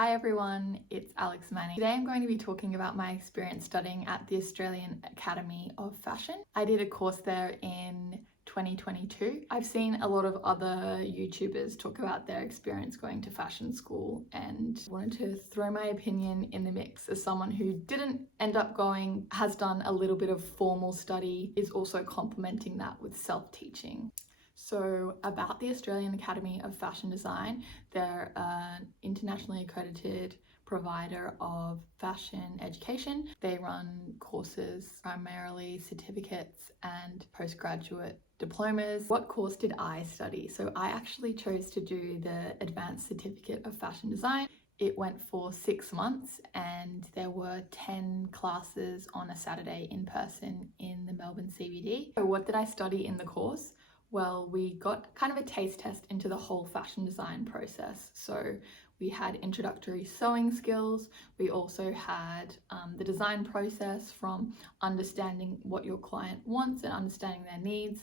Hi everyone, it's Alex Manning. Today I'm going to be talking about my experience studying at the Australian Academy of Fashion. I did a course there in 2022. I've seen a lot of other YouTubers talk about their experience going to fashion school and wanted to throw my opinion in the mix as someone who didn't end up going, has done a little bit of formal study, is also complementing that with self-teaching. So about the Australian Academy of Fashion Design, they're an internationally accredited provider of fashion education. They run courses, primarily certificates and postgraduate diplomas. What course did I study? So I actually chose to do the Advanced Certificate of Fashion Design. It went for 6 months and there were 10 classes on a Saturday in person in the Melbourne CBD. So what did I study in the course? Well, we got kind of a taste test into the whole fashion design process. So we had introductory sewing skills. We also had the design process, from understanding what your client wants and understanding their needs,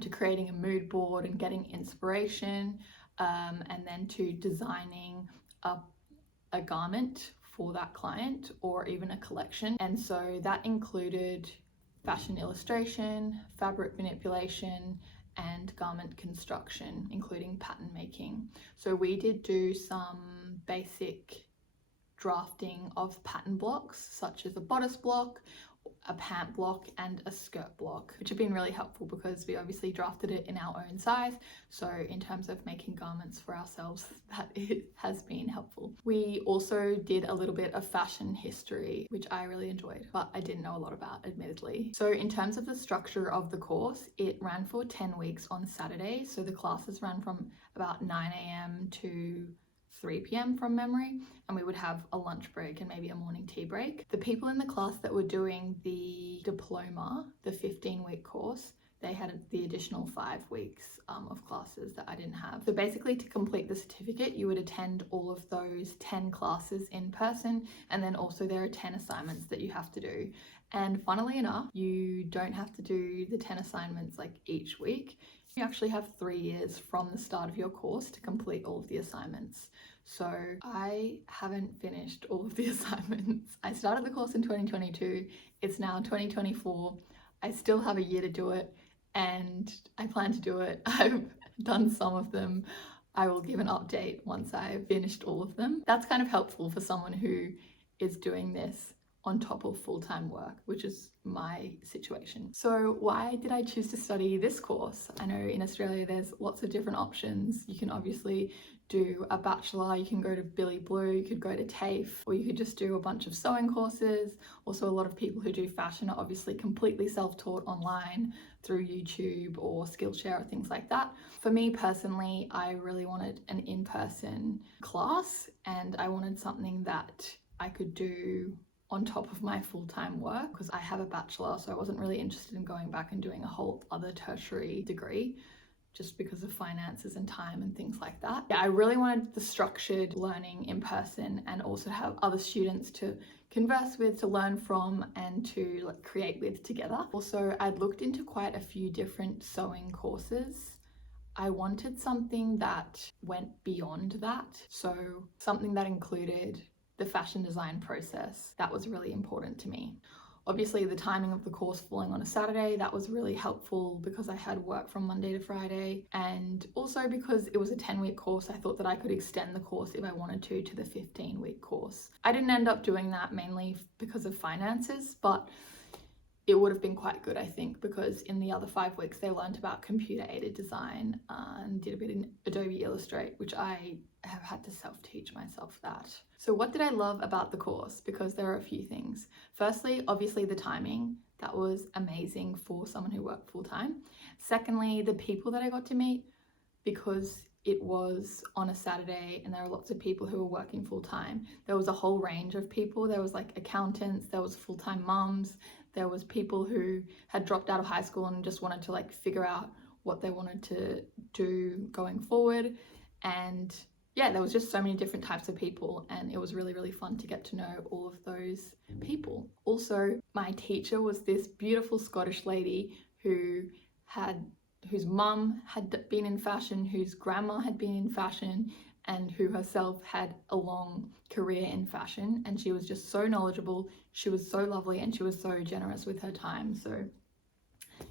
to creating a mood board and getting inspiration, and then to designing a garment for that client or even a collection. And so that included fashion illustration, fabric manipulation, and garment construction, including pattern making. So we did do some basic drafting of pattern blocks, such as a bodice block, a pant block, and a skirt block, which have been really helpful because we obviously drafted it in our own size. So in terms of making garments for ourselves, that it has been helpful. We also did a little bit of fashion history, which I really enjoyed, but I didn't know a lot about, admittedly. So in terms of the structure of the course, it ran for 10 weeks on Saturday. So the classes ran from about 9 a.m. to 3 p.m. from memory, and we would have a lunch break and maybe a morning tea break. The people in the class that were doing the diploma, the 15-week course, they had the additional 5 weeks of classes that I didn't have. So basically, to complete the certificate, you would attend all of those 10 classes in person, and then also there are 10 assignments that you have to do. And funnily enough, you don't have to do the 10 assignments like each week. You actually have 3 years from the start of your course to complete all of the assignments. So I haven't finished all of the assignments. I started the course in 2022. It's now 2024. I still have a year to do it, and I plan to do it. I've done some of them. I will give an update once I've finished all of them. That's kind of helpful for someone who is doing this on top of full-time work, which is my situation. So why did I choose to study this course? I know in Australia there's lots of different options. You can obviously do a bachelor, you can go to Billy Blue, you could go to TAFE, or you could just do a bunch of sewing courses. Also, a lot of people who do fashion are obviously completely self-taught online through YouTube or Skillshare or things like that. For me personally, I really wanted an in-person class, and I wanted something that I could do on top of my full-time work, because I have a bachelor, so I wasn't really interested in going back and doing a whole other tertiary degree just because of finances and time and things like that. Yeah, I really wanted the structured learning in person and also have other students to converse with, to learn from, and to create with together. Also, I'd looked into quite a few different sewing courses. I wanted something that went beyond that, so something that included the fashion design process. That was really important to me. Obviously, the timing of the course falling on a Saturday, that was really helpful because I had work from Monday to Friday, and also because it was a 10-week course, I thought that I could extend the course if I wanted to the 15-week course. I didn't end up doing that mainly because of finances, but it would have been quite good, I think, because in the other 5 weeks they learned about computer-aided design and did a bit in Adobe Illustrate, which I have had to self-teach myself that. So what did I love about the course? Because there are a few things. Firstly, obviously the timing. That was amazing for someone who worked full-time. Secondly, the people that I got to meet, because it was on a Saturday and there are lots of people who were working full-time. There was a whole range of people. There was like accountants, there was full-time mums, there was people who had dropped out of high school and just wanted to like figure out what they wanted to do going forward. And yeah, there was just so many different types of people, and it was really, really fun to get to know all of those people. Also, my teacher was this beautiful Scottish lady whose mum had been in fashion, whose grandma had been in fashion, and who herself had a long career in fashion, and she was just so knowledgeable, she was so lovely, and she was so generous with her time. So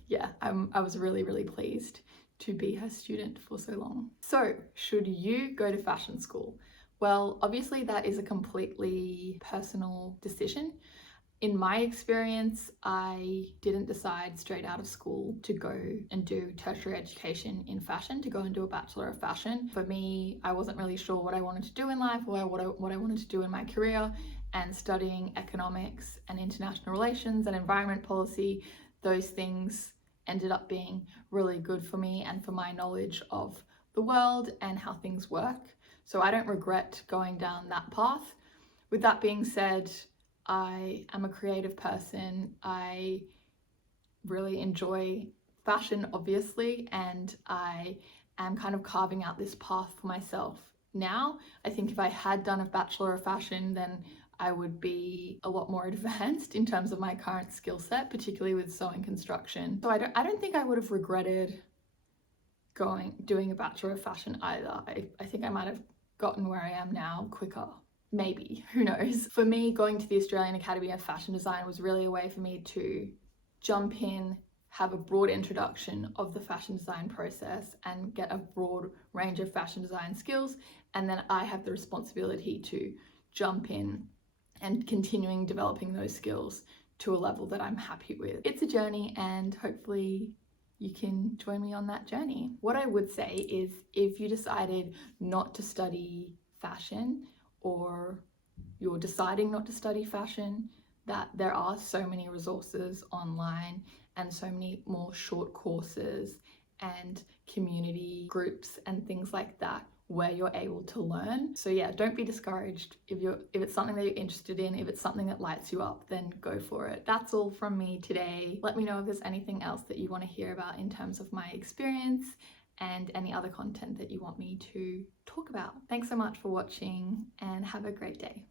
yeah, I was really, really pleased to be her student for so long. So should you go to fashion school? Well, obviously that is a completely personal decision. In my experience, I didn't decide straight out of school to go and do tertiary education in fashion, to go and do a Bachelor of Fashion. For me, I wasn't really sure what I wanted to do in life or what I wanted to do in my career, and studying economics and international relations and environment policy, those things ended up being really good for me and for my knowledge of the world and how things work. So I don't regret going down that path. With that being said, I am a creative person. I really enjoy fashion, obviously, and I am kind of carving out this path for myself now. I think if I had done a Bachelor of Fashion, then I would be a lot more advanced in terms of my current skill set, particularly with sewing construction. So I don't think I would have regretted doing a Bachelor of Fashion either. I think I might have gotten where I am now quicker. Maybe, who knows? For me, going to the Australian Academy of Fashion Design was really a way for me to jump in, have a broad introduction of the fashion design process, and get a broad range of fashion design skills. And then I have the responsibility to jump in and continuing developing those skills to a level that I'm happy with. It's a journey, and hopefully you can join me on that journey. What I would say is, if you decided not to study fashion, or you're deciding not to study fashion, that there are so many resources online and so many more short courses and community groups and things like that where you're able to learn. So yeah, don't be discouraged. If it's something that you're interested in, if it's something that lights you up, then go for it. That's all from me today. Let me know if there's anything else that you want to hear about in terms of my experience and any other content that you want me to talk about. Thanks so much for watching, and have a great day.